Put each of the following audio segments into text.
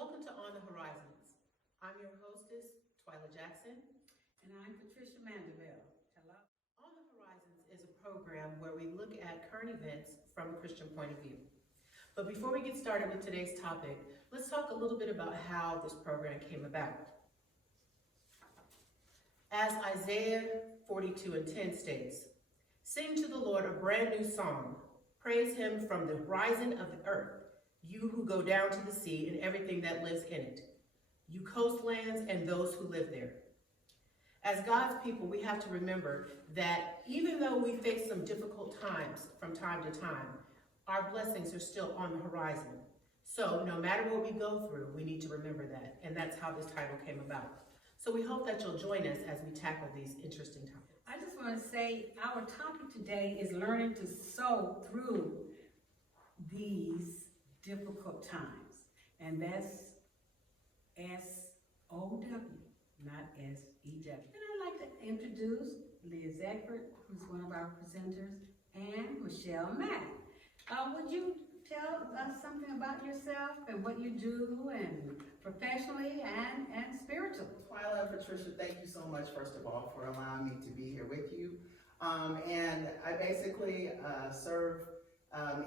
Welcome to On the Horizons. I'm your hostess, Twyla Jackson. And I'm Patricia Mandeville. Hello. On the Horizons is a program where we look at current events from a Christian point of view. But before we get started with today's topic, let's talk a little bit about how this program came about. As Isaiah 42:10 states, "Sing to the Lord a brand new song. Praise him from the rising of the earth, you who go down to the sea and everything that lives in it, you coastlands and those who live there." As God's people, we have to remember that even though we face some difficult times from time to time, our blessings are still on the horizon. So no matter what we go through, we need to remember that. And that's how this title came about. So we hope that you'll join us as we tackle these interesting topics. I just want to say our topic today is learning to sow through these difficult times. And that's S-O-W, not S-E-W. And I'd like to introduce Liz Eckford, who's one of our presenters, and Michelle Mack. Would you tell us something about yourself and what you do, and professionally and spiritually? Twyla and Patricia, thank you so much, first of all, for allowing me to be here with you. And I basically serve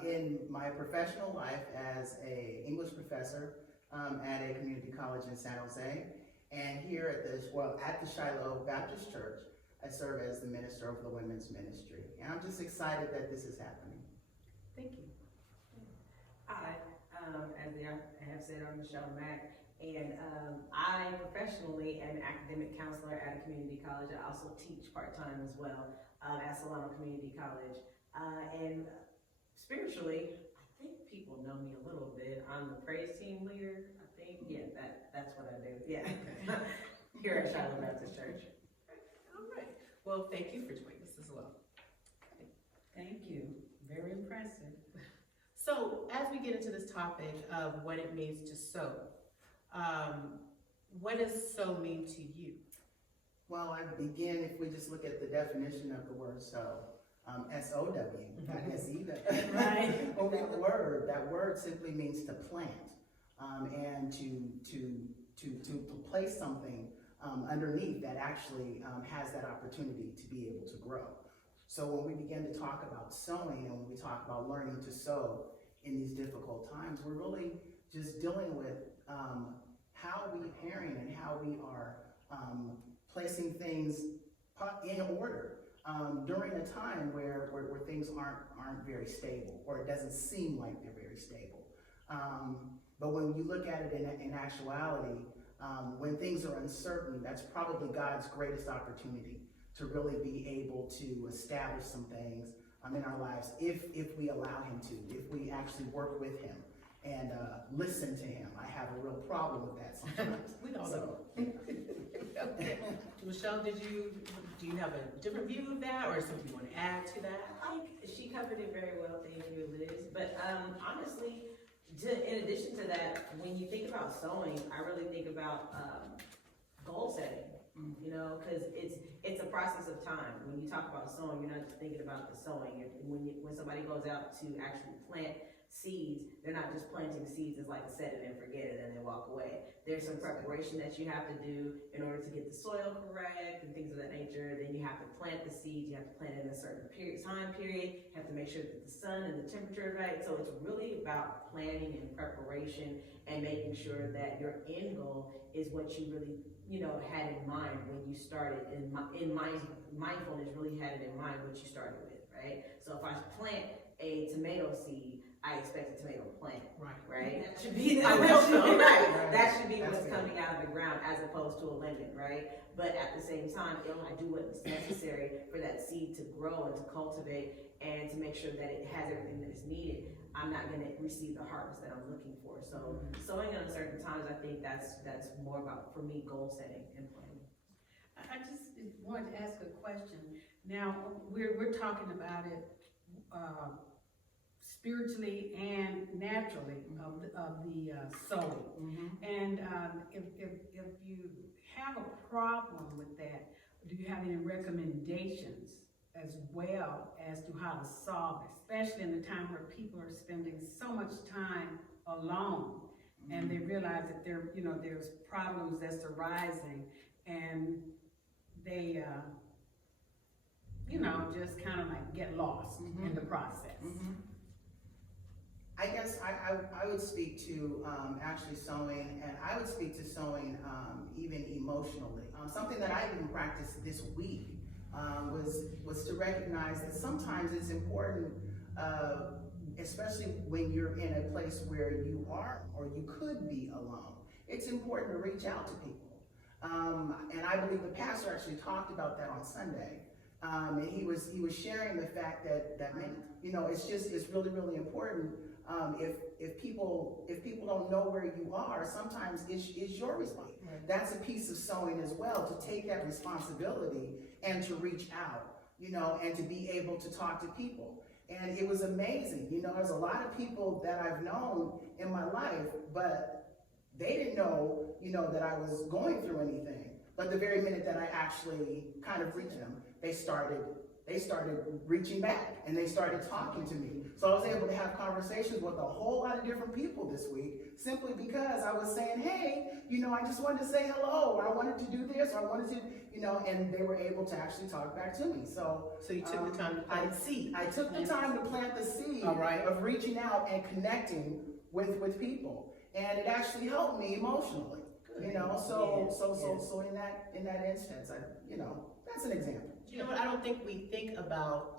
in my professional life as an English professor at a community college in San Jose. And here at the Shiloh Baptist Church, I serve as the minister of the women's ministry. And I'm just excited that this is happening. Thank you. Hi, as I have said, I'm Michelle Mack, and I professionally am an academic counselor at a community college. I also teach part-time as well at Solano Community College. And spiritually, I think people know me a little bit. I'm the praise team leader, I think. Yeah, that's what I do. Yeah, here at Shiloh Baptist Church. All right. Well, thank you for joining us as well. Okay. Thank you. Very impressive. So as we get into this topic of what it means to sow, what does sow mean to you? Well, I begin, if we just look at the definition of the word sow, S-O-W, not S-E-W. Right. Oh, that word simply means to plant, and to place something underneath that actually has that opportunity to be able to grow. So when we begin to talk about sowing, and when we talk about learning to sow in these difficult times, we're really just dealing with how we parent and how we are placing things in order during a time where things aren't very stable, or it doesn't seem like they're very stable. But when you look at it in actuality, when things are uncertain, that's probably God's greatest opportunity to really be able to establish some things in our lives if we allow him to, if we actually work with him and listen to him. I have a real problem with that sometimes. We all know. Okay. Michelle, do you have a different view of that, or something you want to add to that? She covered it very well, thank you, Liz. But honestly, in addition to that, when you think about sowing, I really think about goal setting. You know, because it's a process of time. When you talk about sowing, you're not just thinking about the sowing. When somebody goes out to actually plant seeds, they're not just planting seeds as like a set it and forget it and then walk away. There's some preparation that you have to do in order to get the soil correct and things of that nature. Then you have to plant the seeds. You have to plant it in a certain time period. You have to make sure that the sun and the temperature is right. So it's really about planning and preparation and making sure that your end goal is what you really had in mind when you started. In mindfulness, really had it in mind what you started with, right? So if I plant a tomato seed, I expect a tomato plant, right? That should be right. That should be what's coming out of the ground, as opposed to a lemon, right? But at the same time, I do what's necessary for that seed to grow and to cultivate and to make sure that it has everything that is needed. I'm not going to receive the harvest that I'm looking for. So sowing in uncertain times, I think that's more about, for me, goal setting and planning. I just wanted to ask a question. Now, we're talking about it spiritually and naturally of the sowing. And if you have a problem with that, do you have any recommendations as well as to how to solve it, especially in the time where people are spending so much time alone and they realize that there's problems that's arising, and they, just kind of like get lost in the process. I guess I would speak to actually sewing, and I would speak to sewing even emotionally. Something that I even practiced this week was to recognize that sometimes it's important, especially when you're in a place where you are or you could be alone. It's important to reach out to people. And I believe the pastor actually talked about that on Sunday. And he was sharing the fact that it's really, really important. If people don't know where you are, sometimes it's your responsibility. Right. That's That's a piece of sewing as well, to take that responsibility and to reach out, and to be able to talk to people. And it was amazing. There's a lot of people that I've known in my life, but they didn't know, that I was going through anything. But the very minute that I actually kind of reached them, they started reaching back, and they started talking to me. So I was able to have conversations with a whole lot of different people this week, simply because I was saying, hey, I just wanted to say hello, or I wanted to do this, or I wanted to, and they were able to actually talk back to me. So you took the time to plant the seed. I took the time to plant the seed All right. of reaching out and connecting with people, and it actually helped me emotionally. Good. So in that instance, that's an example. You know what, I don't think we think about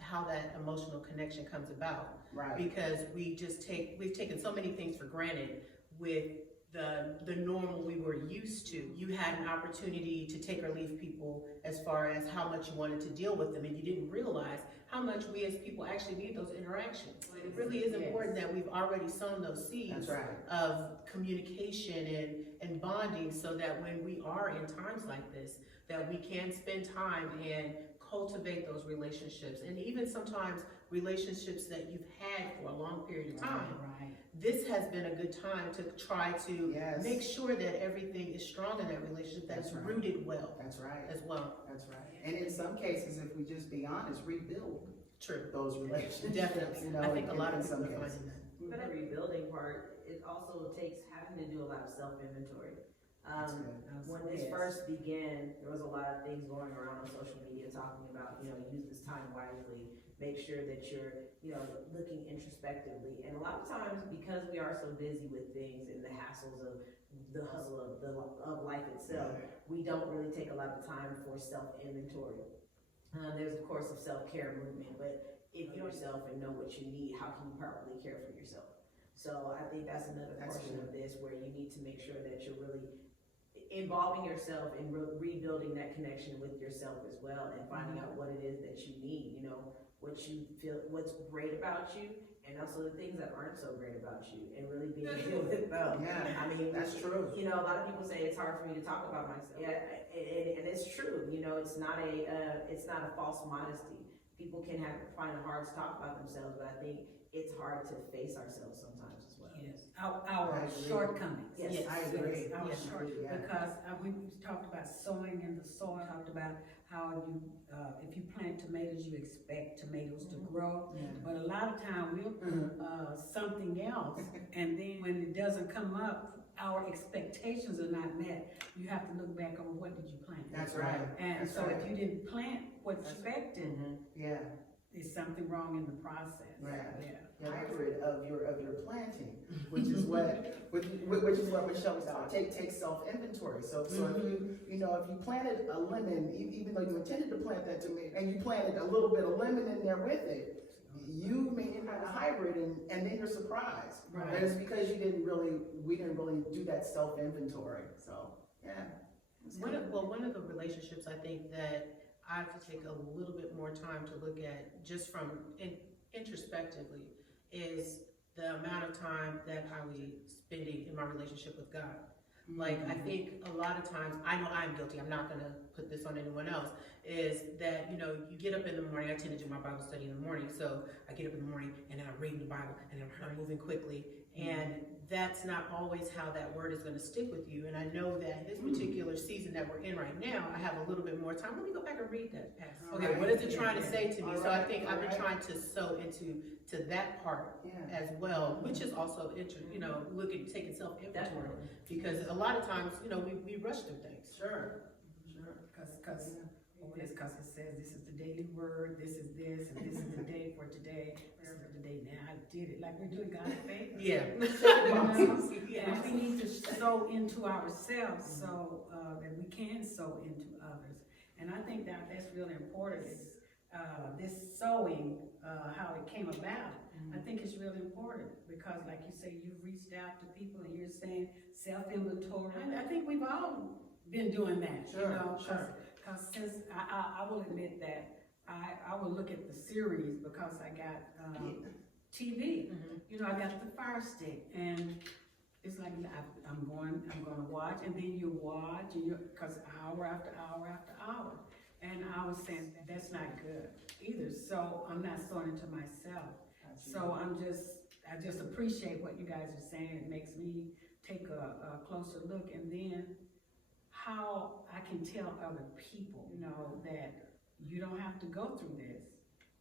how that emotional connection comes about. Right. Because we've taken so many things for granted with the normal we were used to. You had an opportunity to take or leave people as far as how much you wanted to deal with them, and you didn't realize how much we as people actually need those interactions. It really is important that we've already sown those seeds That's right. of communication and bonding, so that when we are in times like this, that we can spend time and cultivate those relationships. And even sometimes relationships that you've had for a long period of time. Right. This has been a good time to try to Yes. make sure that everything is strong in that relationship, that That's it's right. rooted well That's right. as well. That's right. And in some cases, if we just be honest, rebuild True. those relationships. Definitely. I think a lot of in people some are cases. finding that. For the rebuilding part, it also takes having to do a lot of self-inventory. That's good. When this first began, there was a lot of things going around on social media talking about, use this time wisely, make sure that you're, looking introspectively. And a lot of times, because we are so busy with things and the hassles of the hustle of life itself, we don't really take a lot of time for self-inventory. There's of course a self-care movement, but if you know yourself and know what you need, how can you properly care for yourself? So I think that's another portion of this, where you need to make sure that you're really involving yourself in rebuilding that connection with yourself as well, and finding out what it is that you need, what you feel, what's great about you, and also the things that aren't so great about you, and really being able with them. Yeah, I mean, that's true. A lot of people say it's hard for me to talk about myself. Yeah, and it's true. It's not a false modesty. People can find it hard to talk about themselves, but I think it's hard to face ourselves sometimes as well. Yes, our I agree. shortcomings. Yes, I agree. Our Yes. shortcomings, because we talked about sowing in the soil, talked about how you, if you plant tomatoes, you expect tomatoes to grow. Yeah. But a lot of time we'll put something else, and then when it doesn't come up, our expectations are not met. You have to look back on, what did you plant? That's right. And That's so right. if you didn't plant what you expected, Yeah. there's something wrong in the process. Right. Yeah. Hybrid of your planting, which is what Michelle was talking. Take self-inventory. So if you planted a lemon, even though you intended to plant that tomato, and you planted a little bit of lemon in there with it, you may have a hybrid, and then you're surprised. Right. But it's because we didn't really do that self-inventory. So yeah. One of the relationships I think that I have to take a little bit more time to look at, just from introspectively, is the amount of time that I was spending in my relationship with God. Like, I think a lot of times, I know I'm guilty, I'm not gonna put this on anyone else, is that, you get up in the morning. I tend to do my Bible study in the morning, so I get up in the morning and then I'm reading the Bible and I'm moving quickly, and that's not always how that word is gonna stick with you. And I know that this particular season that we're in right now, I have a little bit more time. Let me go back and read that passage. All Okay, right. what is it Yeah, trying to yeah. say to me? All So I right, think all I've been right. trying to sow into that part Yeah. as well, which is also looking, taking self-inventory. Definitely. Because a lot of times, we rush through things. Sure. Cause it says this is the daily word, this is this, and this is the day for today, this is the day now, I did it, like we're doing God's favor. Yeah. And we need to sow into ourselves so, that we can sow into others. And I think that that's really important, is, this sowing, how it came about. I think it's really important, because like you say, you've reached out to people and you're saying self-inventory. I think we've all been doing that, Sure. Cause since, I will admit that, I will look at the series because I got, TV. Mhm. I got the Fire Stick, and it's like, I'm gonna watch, and then you watch, and cause hour after hour after hour. And I was saying, that's not good either, so I'm not sowing into myself. So I just appreciate what you guys are saying. It makes me take a closer look, and then how I can tell other people, that you don't have to go through this.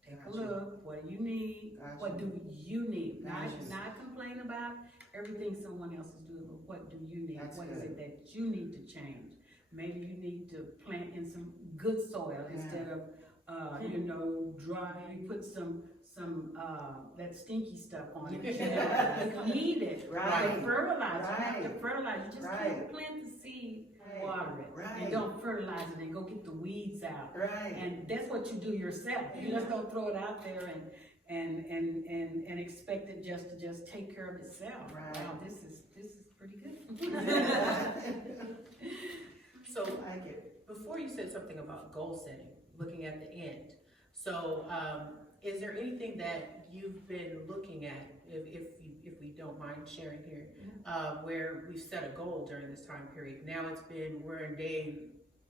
Take a Gotcha. look, what do you need? Gotcha. What do you need? Gotcha. Not complain about everything someone else is doing, but what do you need? That's What is good. it that you need to change? Maybe you need to plant in some good soil instead of, dry, you put some, that stinky stuff on it. You need it. Right. Fertilize, you have to Right. fertilize, you just Right. can't plant the seed, water it. Right. And don't fertilize it and go get the weeds out. Right. And that's what you do yourself. You just don't throw it out there and expect it to just take care of itself. Right. Wow, this is pretty good. So I like it. before you said something about goal setting, looking at the end. So is there anything that you've been looking at, if we don't mind sharing here, where we've set a goal during this time period? Now we're in day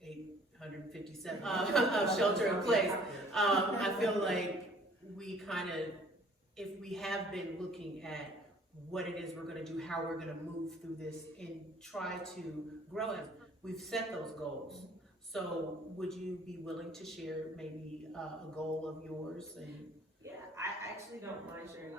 857 of shelter in place. I feel like we if we have been looking at what it is we're gonna do, how we're gonna move through this and try to grow it, we've set those goals. So would you be willing to share maybe a goal of yours? And Yeah, I actually don't mind sharing.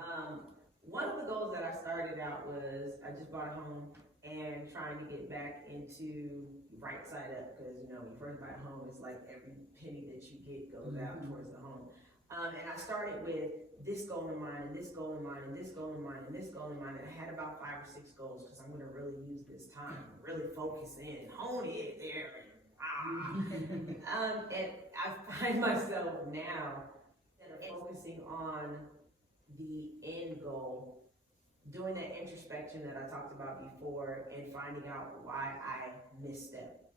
One of the goals that I started out was I just bought a home and trying to get back into right side up, because when you first buy a home, it's like every penny that you get goes out towards the home. And I started with this goal in mind, and this goal in mind, and this goal in mind, and this goal in mind. And I had about 5 or 6 goals, because I'm going to really use this time, really focus in, hone it there. And I find myself now focusing on the end goal, doing that introspection that I talked about before, and finding out why I misstep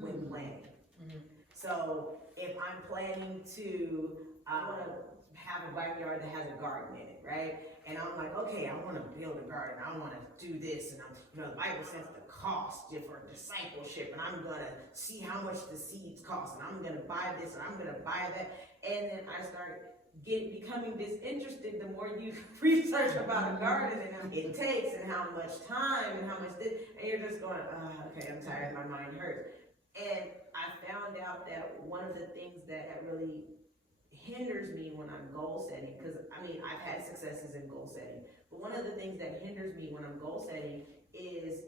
when planning. So if I'm planning to, I want to have a backyard that has a garden in it, right? And I'm like, okay, I want to build a garden. I want to do this, and the Bible says the cost for discipleship, and I'm gonna see how much the seeds cost, and I'm gonna buy this, and I'm gonna buy that, and then I start becoming disinterested the more you research about a garden and how it takes, and how much time, and how much this, and you're just going, okay, I'm tired, my mind hurts. And I found out that one of the things that really hinders me when I'm goal setting, because I've had successes in goal setting, but one of the things that hinders me when I'm goal setting is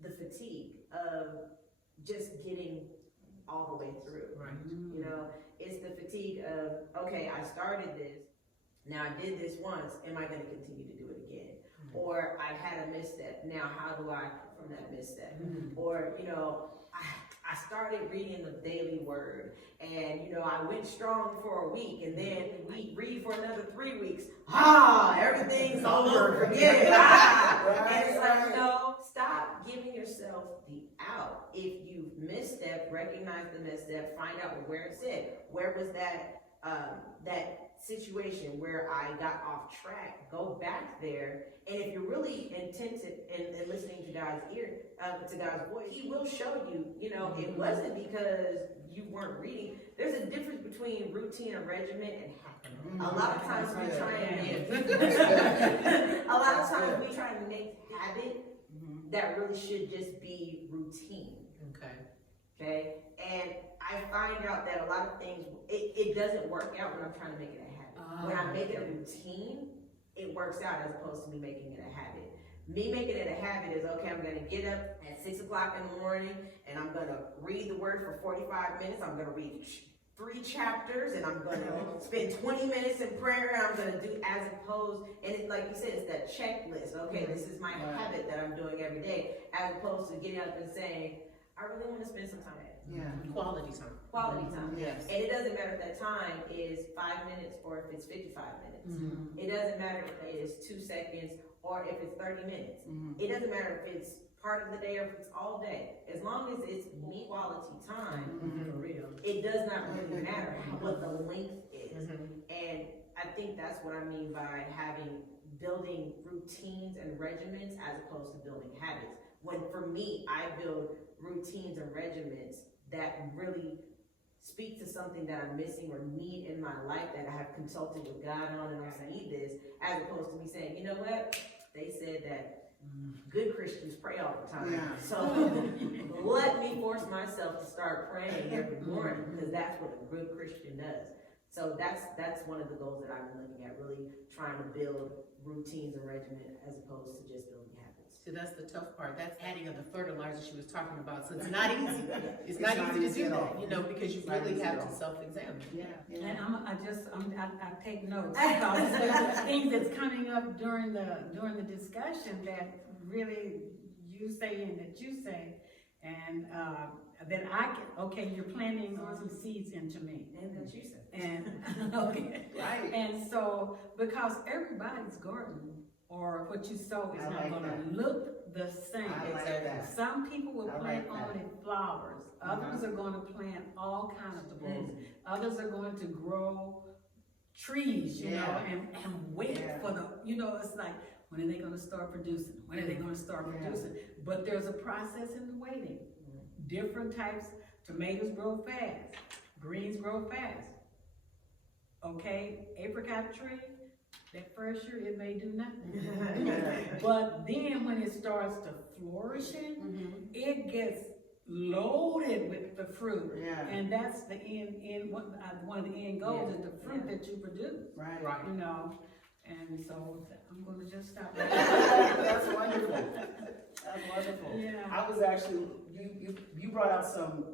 the fatigue of just getting all the way through. right. It's the fatigue of, okay, I started this, now I did this once, am I going to continue to do it again? Or I had a misstep, now how do I from that misstep? Or, I started reading the daily word, and I went strong for a week, and then we read for another 3 weeks. Everything's over, forget it. And it's like, no, stop giving yourself the out. If you misstep, recognize the misstep, find out where it's at. Where was that situation where I got off track? Go back there, and if you're really intensive in listening to God's ear, to God's voice, He will show you. You know, it wasn't because you weren't reading. There's a difference between routine and regimen and habit. A lot of times we try and a lot of times we try and make habit that really should just be routine. Okay, and I find out that a lot of things, it doesn't work out when I'm trying to make it a habit. When I make it a routine, it works out as opposed to me making it a habit. Me making it a habit is, okay, I'm gonna get up at 6 o'clock in the morning and I'm gonna read the word for 45 minutes. I'm gonna read 3 chapters and I'm gonna spend 20 minutes in prayer and I'm gonna do as opposed, and it's like you said, it's that checklist. Okay, this is my habit that I'm doing every day, as opposed to getting up and saying, I really want to spend some time. Quality time. Quality time. Yes. And it doesn't matter if that time is 5 minutes or if it's 55 minutes. It doesn't matter if it is 2 seconds or if it's 30 minutes. It doesn't matter if it's part of the day or if it's all day. As long as it's me quality time, For real. it does not really matter what the length is. And I think that's what I mean by building routines and regimens as opposed to building habits. When for me, I build routines and regimens that really speak to something that I'm missing or need in my life that I have consulted with God on, and I need this, as opposed to me saying, you know what, they said that good Christians pray all the time. So let me force myself to start praying every morning, because that's what a good Christian does. So that's one of the goals that I've been looking at, really trying to build routines and regimen as opposed to just building habits. So that's the tough part. That's adding of the fertilizer she was talking about. So it's not easy. It's not easy to do that, you know, because you really have to self-examine. And I take notes because there's things that's coming up during the discussion that really you say, and that I can, okay, you're planting some seeds into me. And that you said. And, okay. Right. And so, because everybody's garden or what you sow is not gonna look the same. I like that. Some people will I plant like that. only flowers. Others are gonna plant all kinds of vegetables. Others are going to grow trees, you know, and wait for the, you know, it's like, when are they gonna start producing? When are they gonna start producing? But there's a process in the waiting. Different types, tomatoes grow fast, greens grow fast. Okay, apricot tree, that first year it may do nothing. But then when it starts to flourishing, it gets loaded with the fruit. And that's the one of the end goals is the fruit that you produce. Right. You know, and so I'm gonna just stop. That's wonderful. That's wonderful. Yeah. I was actually, you brought out some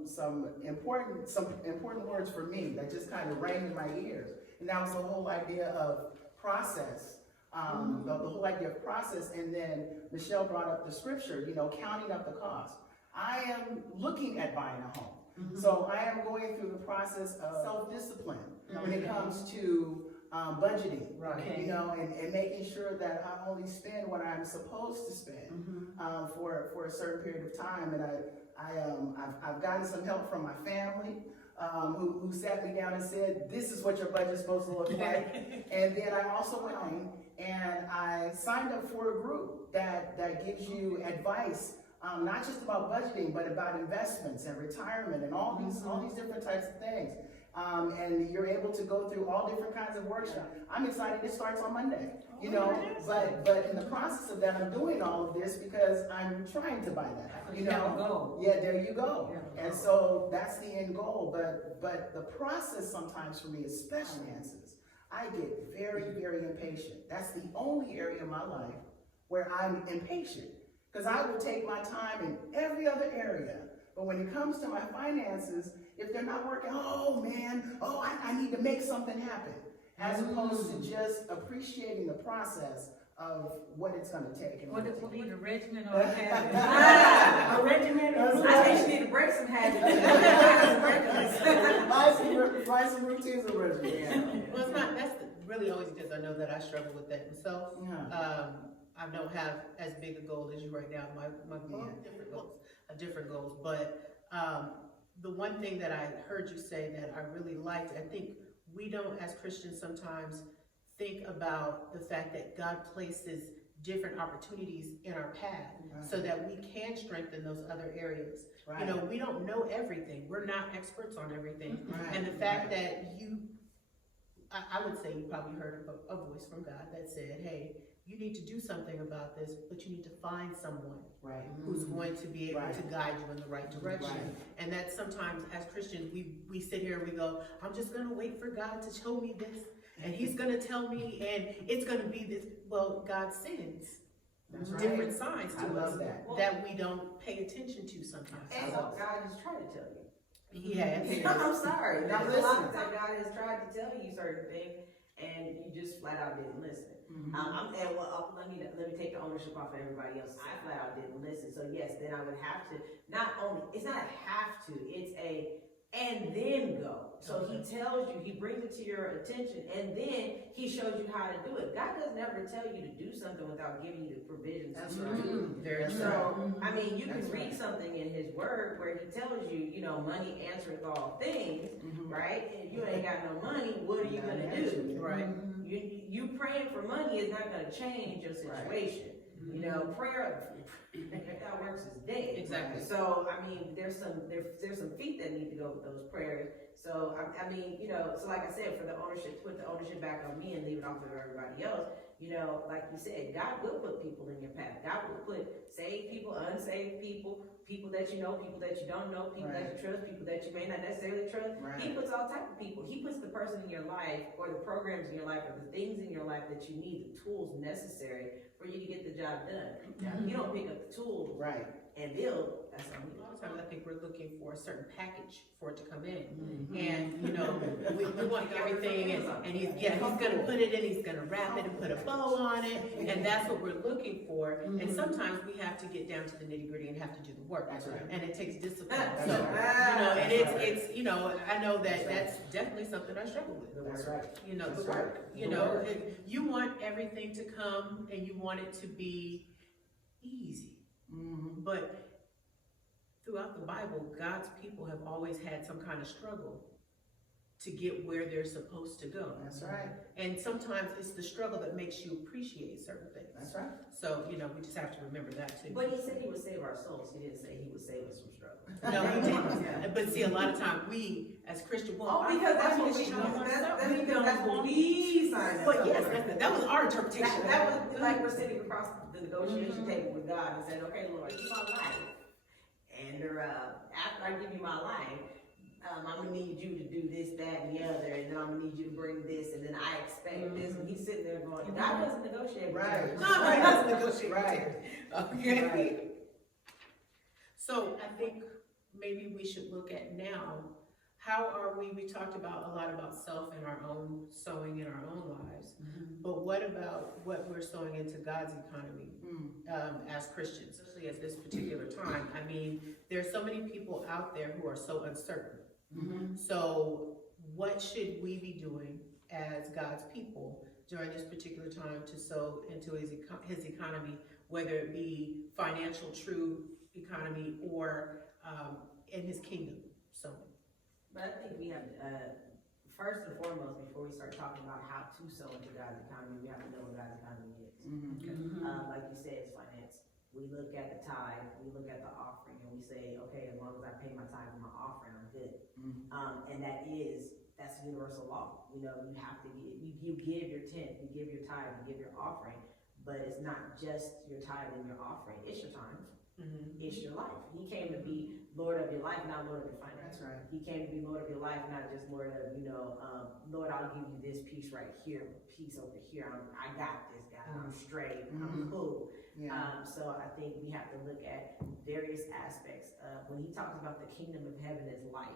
important words for me that just kind of rang in my ears. And that was the whole idea of process. The whole idea of process, and then Michelle brought up the scripture, you know, counting up the cost. I am looking at buying a home. So I am going through the process of self-discipline when it comes to budgeting, you know, and making sure that I only spend what I'm supposed to spend for a certain period of time. And I've gotten some help from my family who sat me down and said, this is what your budget's supposed to look like. And then I also went on and I signed up for a group that gives you advice, not just about budgeting, but about investments and retirement and all these different types of things. And you're able to go through all different kinds of workshops. I'm excited it starts on Monday, you know, but in the process of that, I'm doing all of this because I'm trying to buy that, you know. Yeah, there you go. And so that's the end goal, but the process sometimes for me, especially finances, I get very, very impatient. That's the only area of my life where I'm impatient, because I will take my time in every other area. But when it comes to my finances, if they're not working, I need to make something happen, as opposed to just appreciating the process of what it's going to take. What would be the regimen or a habit? A regimen? I think you need to break some habits. Buy some routines and regimens. Well, it's not, really always because I know that I struggle with that myself. I don't have as big a goal as you right now. My different goals. But the one thing that I heard you say that I really liked, I think we don't as Christians sometimes think about the fact that God places different opportunities in our path so that we can strengthen those other areas. Right. You know, we don't know everything. We're not experts on everything. Right. And the fact that I would say you probably heard a voice from God that said, hey, you need to do something about this, but you need to find someone Right. who's going to be able Right. to guide you in the right direction. Right. And that sometimes as Christians, we sit here and we go, I'm just gonna wait for God to show me this, and he's gonna tell me, and it's gonna be this. Well, God sends That's right. different signs I to us love that. that we don't pay attention to sometimes. And so God is trying to tell you. Yes. I'm sorry. Now There's a lot listen. of times God has tried to tell you certain things, and you just flat out didn't listen. I'm saying, well, let me take the ownership off of everybody else. I flat out didn't listen. So yes, then I would have to, it's not a have to, it's a, and then go. So he tells you, he brings it to your attention, and then he shows you how to do it. God doesn't ever tell you to do something without giving you the provisions That's to right. do. Very That's true. So, I mean, you can That's read right. something in his word where he tells you, you know, money answereth all things, right? And if you ain't got no money, what are you gonna do? Right. You praying for money is not gonna change your situation. You know, prayer, that works is dead. Exactly. So, I mean, there's some feet that need to go with those prayers. So, I mean, you know, so like I said, for the ownership, put the ownership back on me and leave it off of everybody else. You know, like you said, God will put people in your path. God will put saved people, unsaved people, people that you know, people that you don't know, people that you trust, people that you may not necessarily trust. Right. He puts all type of people. He puts the person in your life, or the programs in your life, or the things in your life that you need, the tools necessary for you to get the job done. You don't pick up the tools Right. and build. That's on you. A lot of times I think we're looking for a certain package for it to come in. And, you know, we want everything, and he's gonna put it in, he's gonna wrap it and put a bow on it, and that's what we're looking for. And sometimes we have to get down to the nitty gritty and have to do the work. That's right. And it takes discipline. That's So, right. you know, and That's right. it's, you know, I know that that's definitely something I struggle with. That's right. You know, the That's right. work, you The know, work. you want everything to come and you want it to be easy. But throughout the Bible, God's people have always had some kind of struggle to get where they're supposed to go. That's right. And sometimes it's the struggle that makes you appreciate certain things. That's right. So, you know, we just have to remember that too. But he said he would save our souls. He didn't say he would save us from struggle. No, he didn't. But see, a lot of times we, as Christian, well, Because that's what we signed up But for. yes, that was our interpretation. That was like we're sitting across the negotiation table with God and said, okay, Lord, give my life. And after I give you my life, I'm gonna need you to do this, that, and the other, and then I'm gonna need you to bring this, and then I expect this. And he's sitting there going, God doesn't negotiate with Right. terrorists. No, he doesn't negotiate with Right. terrorists. Okay. So I think maybe we should look at now, how are we talked about a lot about self and our own sowing in our own lives, but what about what we're sowing into God's economy as Christians, especially at this particular time? I mean, there's so many people out there who are so uncertain. So what should we be doing as God's people during this particular time to sow into his economy, whether it be financial, true economy, or in his kingdom sowing? But I think we have, first and foremost, before we start talking about how to sow into God's economy, we have to know what God's economy is. Like you said, it's finance. We look at the tithe, we look at the offering, and we say, okay, as long as I pay my tithe and my offering, I'm good. And that's universal law. You know, you have to you give your tenth, you give your tithe, you give your offering, but it's not just your tithe and your offering, it's your time. It's your life. He came to be Lord of your life, not Lord of your finances. That's right. He came to be Lord of your life, not just Lord of, you know, Lord, I'll give you this piece right here, piece over here. I got this, God. I'm straight. I'm cool. Yeah. So I think we have to look at various aspects. When he talks about the kingdom of heaven is like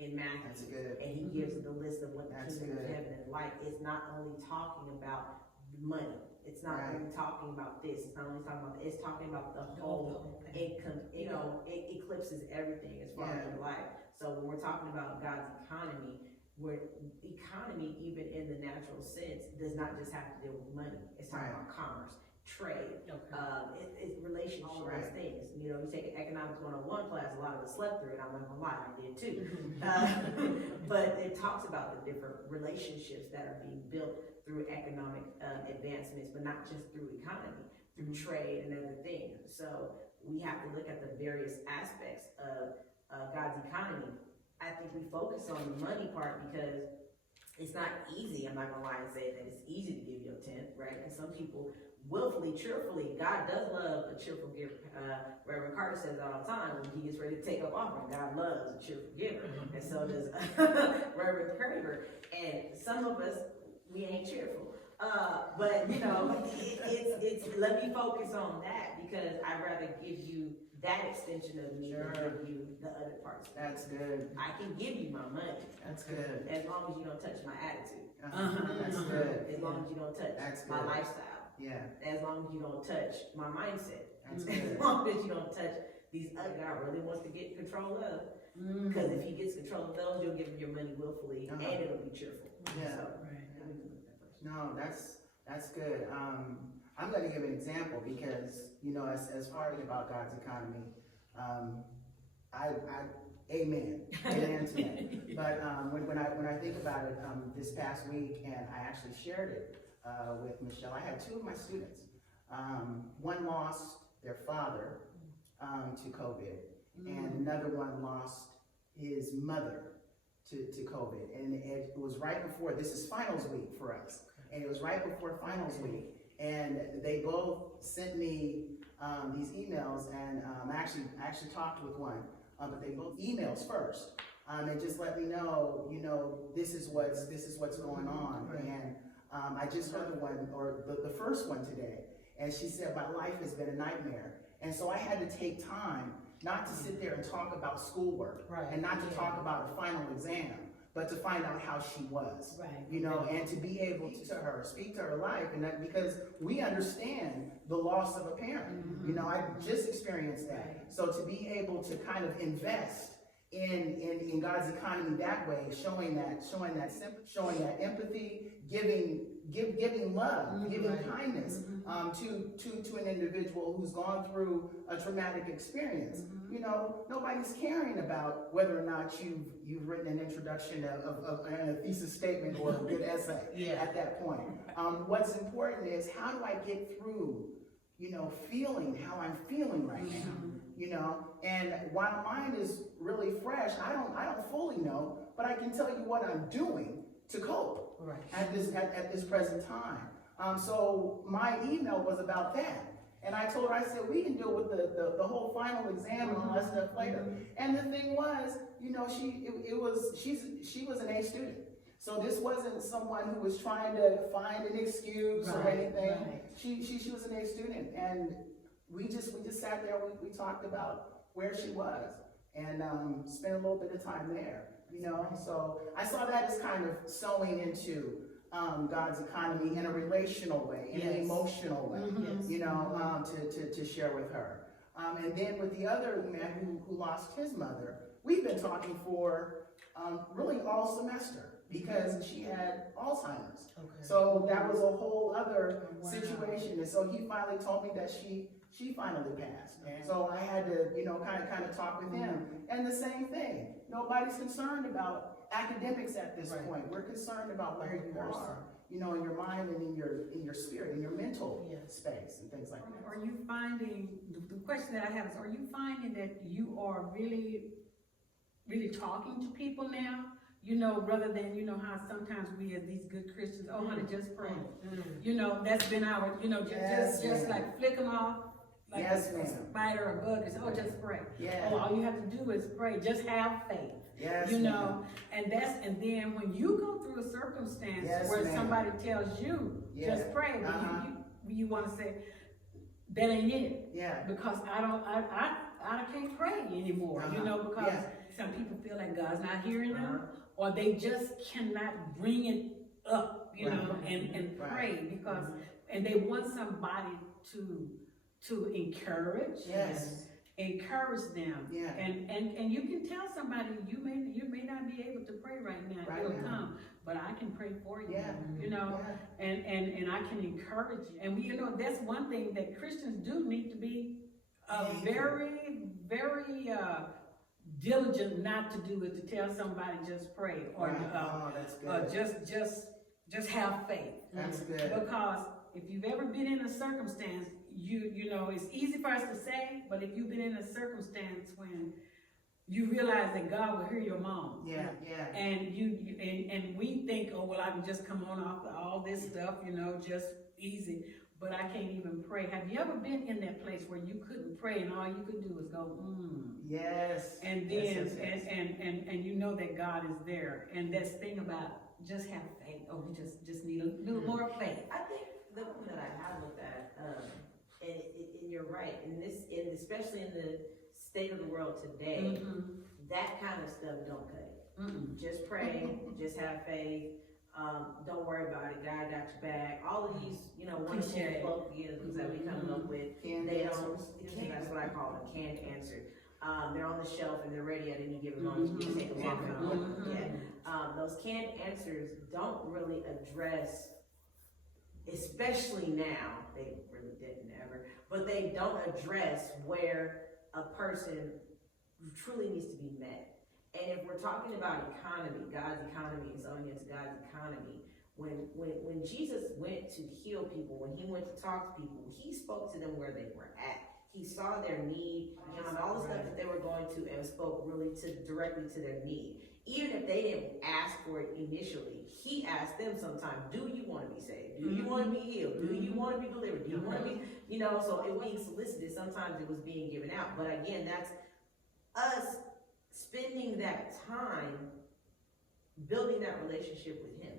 in Matthew, That's good. and he gives the list of what the That's kingdom of good. heaven is like, it's not only talking about money. It's not Right. only talking about this. It's not only talking about it's talking about the whole income. You know, it eclipses everything as far as your life. So when we're talking about God's economy, where economy, even in the natural sense, does not just have to deal with money. It's talking about commerce, trade, it's relationships, Right. things. You know, you take an economics 101 class, a lot of us slept through it. I'm not gonna lie, I did too. But it talks about the different relationships that are being built through economic advancements, but not just through economy. through trade and other things. So we have to look at the various aspects of God's economy. I think we focus on the money part because it's not easy. I'm not gonna lie and say that it's easy to give your 10th, right? And some people willfully, cheerfully, God does love a cheerful giver. Reverend Carter says that all the time when he gets ready to take up offering. God loves a cheerful giver, and so does Reverend Kramer. And some of us, we ain't cheerful. But you know, it's let me focus on that because I'd rather give you that extension of me than give you the other parts. That's good. I can give you my money. That's good. As long as you don't touch my attitude. That's good. As long as you don't touch That's my good. lifestyle. Yeah, As long as you don't touch my mindset. that's As good. long as you don't touch these other God really wants to get control of. Because if he gets control of those, you'll give him your money willfully and it'll be cheerful. Yeah. So, Right. we can look at that first. No, that's good. I'm going to give an example because, you know, as far as about God's economy, amen to that. But when I think about it, this past week, and I actually shared it with Michelle, I had two of my students. One lost their father to COVID, and another one lost his mother to COVID. And it was right before, this is finals week for us, and it was right before finals week. And they both sent me these emails, and I actually talked with one, but they both emails first, and just let me know, you know, this is what's going on. Right. And I just heard the first one today, and she said my life has been a nightmare, and so I had to take time not to sit there and talk about schoolwork, Right. and not to talk about a final exam, but to find out how she was. Right. You know, and to be able to speak to her life, and that because we understand the loss of a parent. You know, I just experienced that. Right. So to be able to kind of invest in God's economy that way, showing that empathy, giving love, giving Right. kindness to an individual who's gone through a traumatic experience. You know, nobody's caring about whether or not you've written an introduction of a thesis statement or a good essay at that point. What's important is how do I get through, you know, feeling how I'm feeling right now, you know? And while mine is really fresh, I don't fully know, but I can tell you what I'm doing to cope Right. at this present time. So my email was about that. And I told her, I said, we can deal with the whole final exam and all that stuff later. And the thing was, you know, she was an A student. So this wasn't someone who was trying to find an excuse or Right, anything. right. She was an A student, and we just sat there. We talked about where she was, and spent a little bit of time there. You know, so I saw that as kind of sewing into God's economy in a relational way, in an Yes. emotional way. Yes. You know, to share with her. And then with the other man who lost his mother, we've been talking for really all semester because she had Alzheimer's. Okay. So that was a whole other Wow. situation. And so he finally told me that she finally passed. Okay. So I had to, you know, kind of talk with him. And the same thing. Nobody's concerned about academics at this Right. point. We're concerned about where you Person. are, you know, in your mind and in your spirit, in your mental Yes. space and things like that. Are you finding, the question that I have is, are you finding that you are really talking to people now? You know, rather than, you know, how sometimes we as these good Christians, oh honey, just pray. You know, that's been our, you know, Yes, just ma'am. like flick them off. Like Yes, a ma'am. spider or a bug, and say, oh, just pray. Yeah. Oh, all you have to do is pray, just have faith. Yes, You ma'am. know, and then when you go through a circumstance Yes, where ma'am. somebody tells you, Yeah. just pray, but Uh-huh. you wanna say, that ain't it. Yeah. Because I can't pray anymore, you Uh-huh. know, because Yeah. some people feel like God's not hearing them, Uh-huh. or they just cannot bring it up, you know, Right. and Right. pray, because, and they want somebody to encourage. Yes. Encourage them. Yeah. And you can tell somebody, you may not be able to pray right now, Right it'll now. come, but I can pray for you, Yeah. you know, Yeah. and I can encourage you. And you know, that's one thing that Christians do need to be Thank you. very diligent not to do, is to tell somebody just pray, or Right. Oh, that's good. just have faith. That's good. Because if you've ever been in a circumstance, you know, it's easy for us to say, but if you've been in a circumstance when you realize that God will hear your moan. Yeah. And and we think, oh, well, I can just come on off of all this stuff, you know, just easy, but I can't even pray. Have you ever been in that place where you couldn't pray and all you could do was go, Yes. And then, Yes. and you know that God is there. And this thing about just have faith. Oh, we just need a little more faith. I think the one that I have with that, and you're right, especially in the state of the world today, that kind of stuff don't cut it. Just pray, just have faith, don't worry about it, God got your back. All of these, you know, wonderful colloquialisms that we come up with, they don't, that's what I call them, canned answers. They're on the shelf and they're ready at any given moment to take a walk around. Those canned answers don't really address, especially now, they really didn't ever, but they don't address where a person truly needs to be met. And if we're talking about economy, God's economy, and sowing into God's economy, when Jesus went to heal people, when he went to talk to people, he spoke to them where they were at. He saw their need, beyond all the stuff that they were going to, and spoke really directly to their need. Even if they didn't ask for it initially, he asked them sometimes, do you want to be saved? Do you want to be healed? Do you want to be delivered? Do you want to be, you know, so it wasn't solicited. Sometimes it was being given out. But again, that's us spending that time building that relationship with him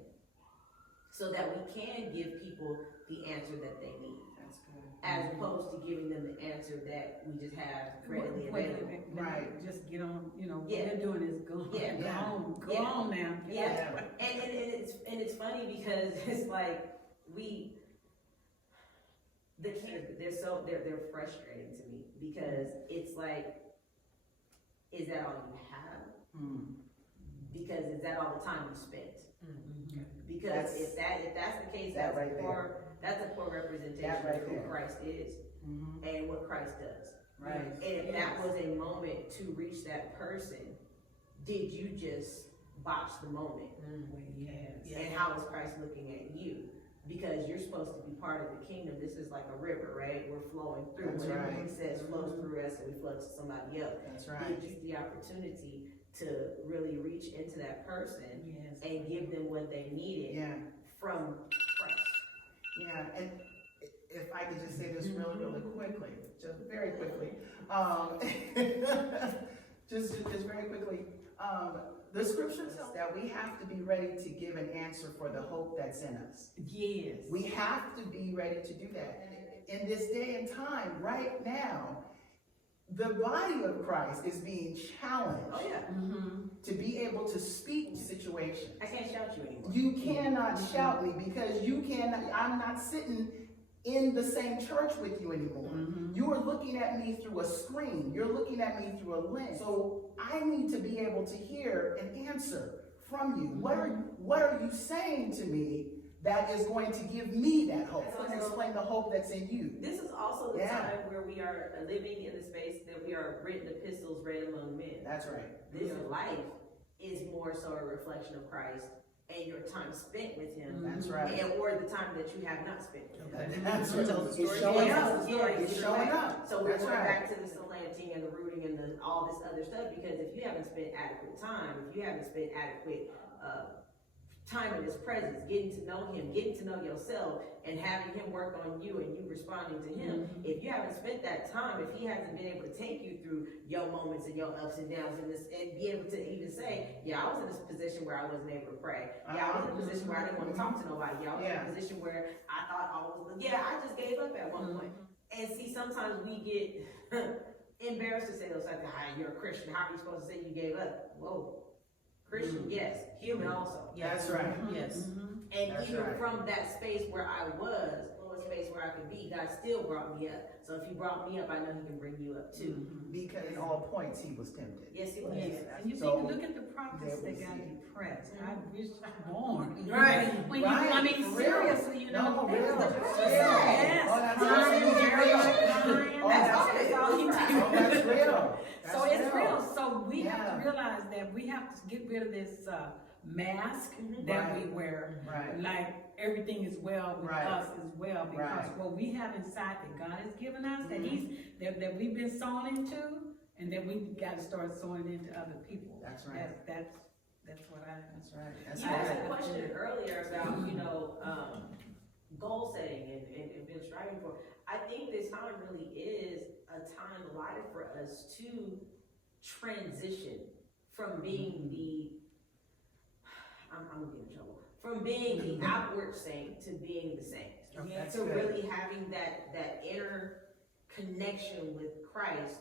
so that we can give people the answer that they need. That's good. As opposed to giving them the answer that we just have readily available. Right. Just get on, you know, what Yeah. they're doing is go Yeah. on now. Yeah. And it's funny because it's like the kids, they're frustrating to me because it's like, is that all you have? Because is that all the time you spent? Because if that's the case, that's a poor representation of who Christ is and what Christ does. Right. And if that was a moment to reach that person, did you just botch the moment? And how is Christ looking at you? Because you're supposed to be part of the kingdom. This is like a river, right? We're flowing through. That's Whenever right. he says flows through us and we flow to somebody else. That's right. Gives you the opportunity to really reach into that person and give them what they needed from Christ. Yeah, and if I could just say this really quickly, just very quickly, just very quickly, the scripture says that we have to be ready to give an answer for the hope that's in us. Yes. We have to be ready to do that. In this day and time, right now, the body of Christ is being challenged to be able to speak to situations. I can't shout you anymore. You cannot shout me because I'm not sitting in the same church with you anymore. You are looking at me through a screen. You're looking at me through a lens. So I need to be able to hear an answer from you. What are you saying to me that is going to give me that hope? And explain the hope that's in you. This is also the time where we are living in the space that we are written epistles read among men. That's right. This life is more so a reflection of Christ and your time spent with him. That's right. Or the time that you have not spent with him. That's right. Tell the It's story. showing up. It's showing Right. up. So we're That's going right. back to the slanting and the rooting and all this other stuff, because if you haven't spent adequate time, if you haven't spent adequate time in his presence, getting to know him, getting to know yourself, and having him work on you and you responding to him, if you haven't spent that time, if he hasn't been able to take you through your moments and your ups and downs and be able to even say, yeah, I was in this position where I wasn't able to pray. Yeah, I was in a position where I didn't want to talk to nobody. Yeah, I was in a position where I thought I just gave up at one point. And see, sometimes we get embarrassed to say those things. You're a Christian. How are you supposed to say you gave up? Whoa. Christian, yes. Human also. That's right. Yes. And That's even right. from that space where I was, lowest space where I could be, God still brought me up. So if he brought me up, I know he can bring you up too. Because in all points he was tempted. Yes, he was. Yes. And you So, look at the prophets that got depressed. I wish I was born. Right. When Right. I mean, For real. seriously, you know. No, they real. was For depressed. real. Yes. Oh, that's Crying, real. crying. Oh, That's all he Oh, did. that's real. So That's it's real. So we have Yeah. to realize that we have to get rid of this mask Mhm. that we Right. wear. Right. Like everything is well with Right. us as well, because Right. what we have inside that God has given us, that Mhm. that we've been sown into, and that we gotta start sowing into other people. That's right. That's what I. That's right. That's You asked a right. question earlier about, goal setting and been striving for. I think this time really is a time allotted for us to transition from being I'm gonna get in trouble, from being the outward saint to being the saint. That's To good. really having that inner connection with Christ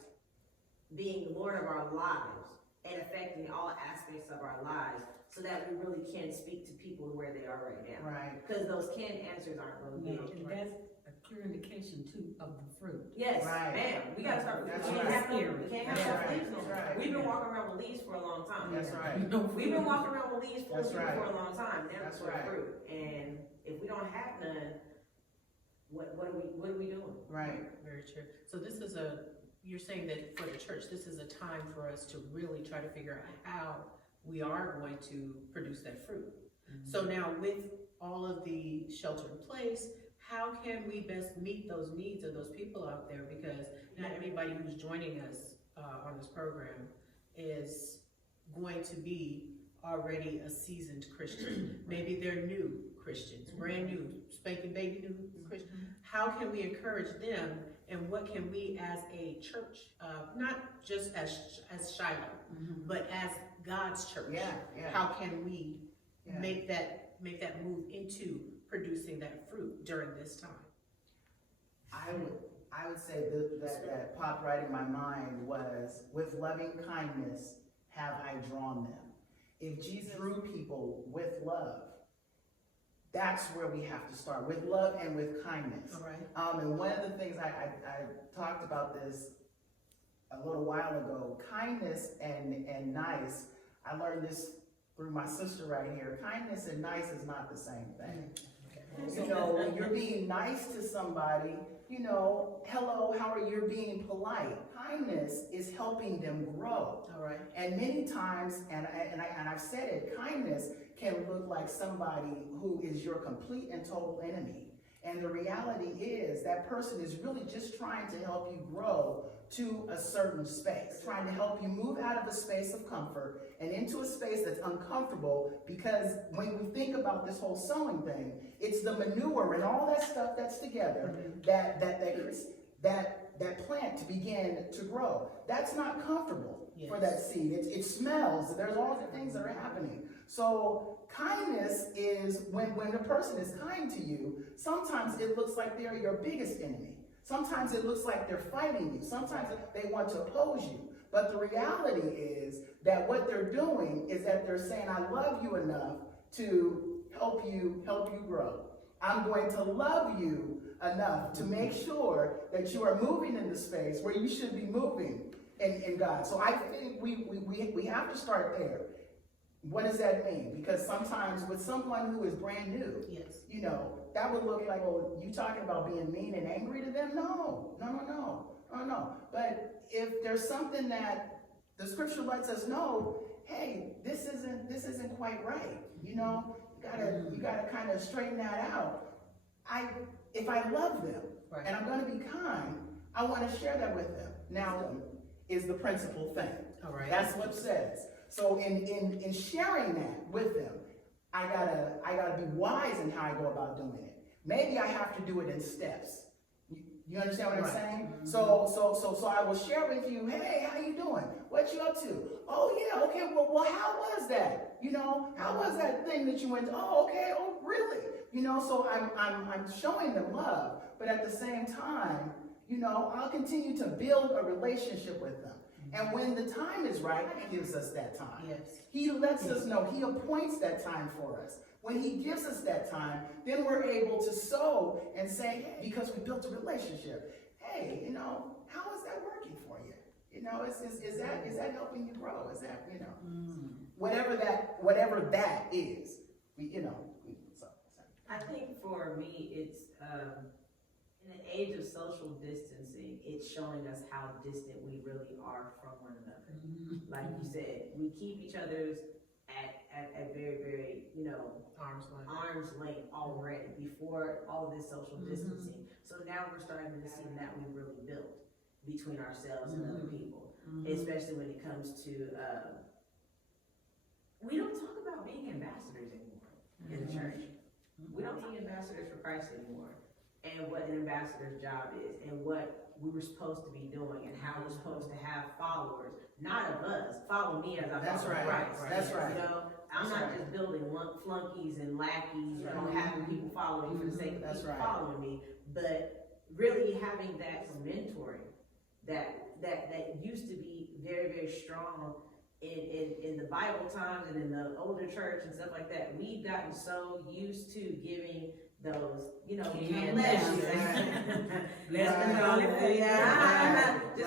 being Lord of our lives and affecting all aspects of our lives, so that we really can speak to people where they are right now. Right. Because those canned answers aren't going to No, get and that's a clear indication too of the fruit. Yes, Right. man, we gotta start, we That's can't right. have no, we can't have That's no right. leaves no That's more. right. We've been walking around with leaves for a long time. That's right. We've been walking around with leaves full of That's people right. for a long time, never That's for right. fruit. And if we don't have none, what are we doing? Right. Very true. So you're saying that for the church, this is a time for us to really try to figure out how we are going to produce that fruit. So now with all of the shelter in place, how can we best meet those needs of those people out there? Because not everybody who's joining us on this program is going to be already a seasoned Christian. Maybe they're new Christians, brand new, spanking baby new Christian. How can we encourage them, and what can we as a church, not just as Shiloh, but as God's church? Yeah. Yeah. How can we Yeah. make that move into producing that fruit during this time? I would say that popped right in my mind was, with loving kindness have I drawn them. If Jesus drew people with love, that's where we have to start, with love and with kindness. All right. And one of the things I talked about this a little while ago, kindness and nice, I learned this through my sister right here. Kindness and nice is not the same thing. When you're being nice to somebody, hello, how are you? You're being polite. Kindness is helping them grow. All right. And many times, and I've said it, kindness can look like somebody who is your complete and total enemy. And the reality is that person is really just trying to help you grow to a certain space, trying to help you move out of a space of comfort and into a space that's uncomfortable, because when we think about this whole sowing thing, it's the manure and all that stuff that's together that plant to begin to grow. That's not comfortable for that seed. It smells. There's all the things that are happening. So kindness is when a person is kind to you, sometimes it looks like they're your biggest enemy. Sometimes it looks like they're fighting you. Sometimes they want to oppose you. But the reality is that what they're doing is that they're saying, I love you enough to help you grow. I'm going to love you enough to make sure that you are moving in the space where you should be moving in God. So I think we have to start there. What does that mean? Because sometimes with someone who is brand new, that would look like, oh, you talking about being mean and angry to them? No. But if there's something that the scripture lets us know, hey, this isn't quite right. You gotta kind of straighten that out. If I love them and I'm going to be kind, I want to share that with them. Now is the principal thing. All right. That's what it says. So in sharing that with them, I gotta be wise in how I go about doing it. Maybe I have to do it in steps. You understand what I'm saying? So I will share with you, hey, how you doing? What you up to? Oh yeah, okay, well how was that? How was that thing that you went to? Oh, okay, oh really? So I'm showing them love, but at the same time, I'll continue to build a relationship with them. And when the time is right, he gives us that time. Yes. He lets us know, he appoints that time for us. When he gives us that time, then we're able to sow and say, hey, because we built a relationship, hey, how is that working for you? Is that helping you grow? Is that, whatever that is, I think for me, it's in an age of social distancing, it's showing us how distant we really are from one another. Like you said, we keep each other's at at very, very, arm's length already before all of this social distancing. So now we're starting to see that we really built between ourselves and other people, especially when it comes to, we don't talk about being ambassadors anymore in the church. We don't be ambassadors for Christ anymore, and what an ambassador's job is, and what we were supposed to be doing, and how we're supposed to have followers, not of us. Follow me as I That's follow right. Christ. That's right. I'm That's not right. just building flunkies and lackeys, having people follow me for the sake of That's people right. following me, but really having that mentoring that used to be very, very strong in the Bible times and in the older church and stuff like that. We've gotten so used to giving those, just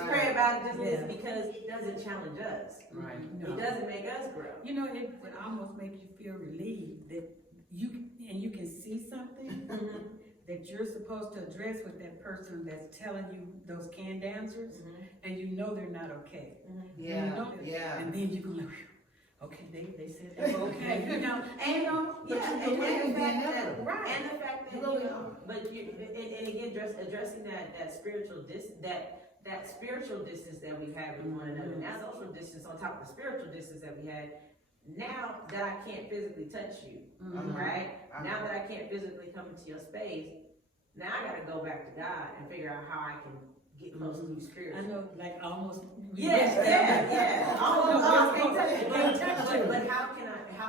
pray about it, just listen, because it doesn't challenge us. Right. It doesn't make us grow. It almost makes you feel relieved that you can see something that you're supposed to address with that person that's telling you those canned answers, and they're not okay. Yeah, yeah. And then you're going, okay, they said they were okay, and the fact that, and again, addressing that spiritual that spiritual distance that we had with one another, and that social distance on top of the spiritual distance that we had. Now that I can't physically touch you, right? Now that I can't physically come into your space, now I gotta go back to God and figure out how I can get close to you spiritually. I know, like almost. Almost can't touch you. But how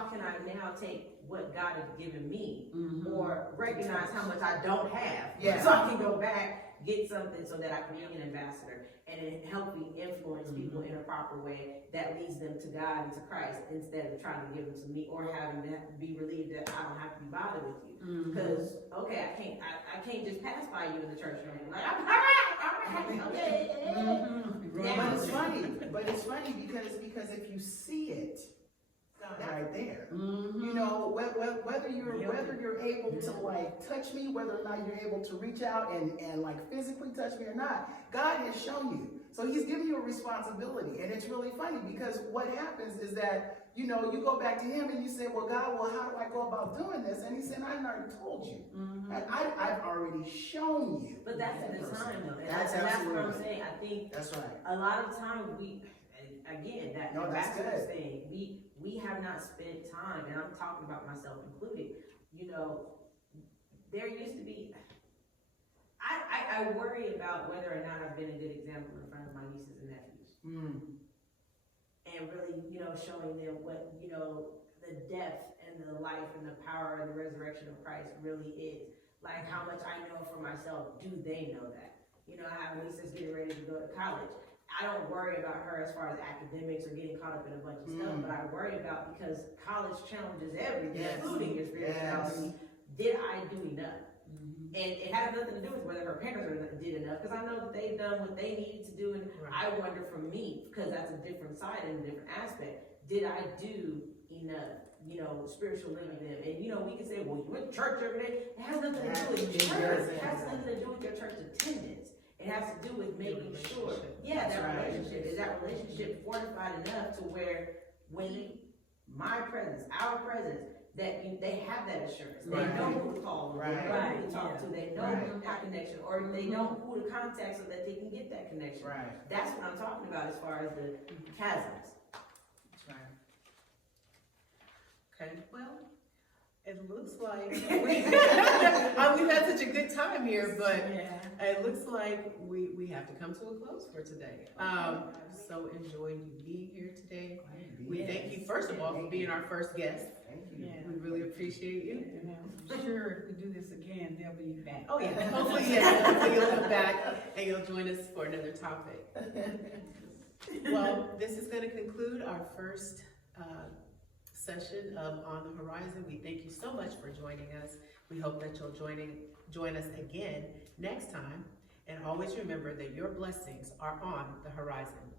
can I now take what God has given me, or recognize how much I don't have, so I can go back, get something so that I can be an ambassador and it help me influence people in a proper way that leads them to God and to Christ, instead of trying to give them to me or having to be relieved that I don't have to be bothered with you. Because I can't just pass by you in the church room like, all right, okay. But it's funny because if you see it right there, whether you're able to like touch me, whether or not you're able to reach out and like physically touch me or not, God has shown you. So he's giving you a responsibility. And it's really funny because what happens is that, you go back to him and you say, well, God, how do I go about doing this? And he said, I've already told you. I've already shown you. But that's in the time though. And That's that's absolutely what I'm right. saying. I think That's right. a lot of time that that's ambassadors good. thing, we have not spent time, and I'm talking about myself included, there used to be, I worry about whether or not I've been a good example in front of my nieces and nephews. And really, showing them what, the depth and the life and the power and the resurrection of Christ really is. Like how much I know for myself, do they know that? I have nieces getting ready to go to college. I don't worry about her as far as academics or getting caught up in a bunch of stuff, but I worry about, because college challenges everything, including your spirituality. Did I do enough? And it has nothing to do with whether her parents did enough, because I know that they've done what they needed to do, and I wonder for me, because that's a different side and a different aspect, did I do enough? Spiritual living them. And we can say, well, you went to church every day. It has nothing to do with church. It has nothing to do with your church attendance. It has to do with making sure, is that relationship fortified enough to where when my presence, our presence, that they have that assurance. They know who to call, they know who to talk to, they know that connection, or they know who to contact so that they can get that connection. That's what I'm talking about as far as the chasms. That's right. Okay, well, it looks like we've had such a good time here, but it looks like we have to come to a close for today. So enjoyed you being here today. We thank you, first of all, for being our first guest. Thank you. We really appreciate you. I'm sure if we do this again, they'll be back. Oh yeah, hopefully you'll come back and you'll join us for another topic. Well, this is going to conclude our first session of On the Horizon. We thank you so much for joining us. We hope that you'll join us again next time. And always remember that your blessings are on the horizon.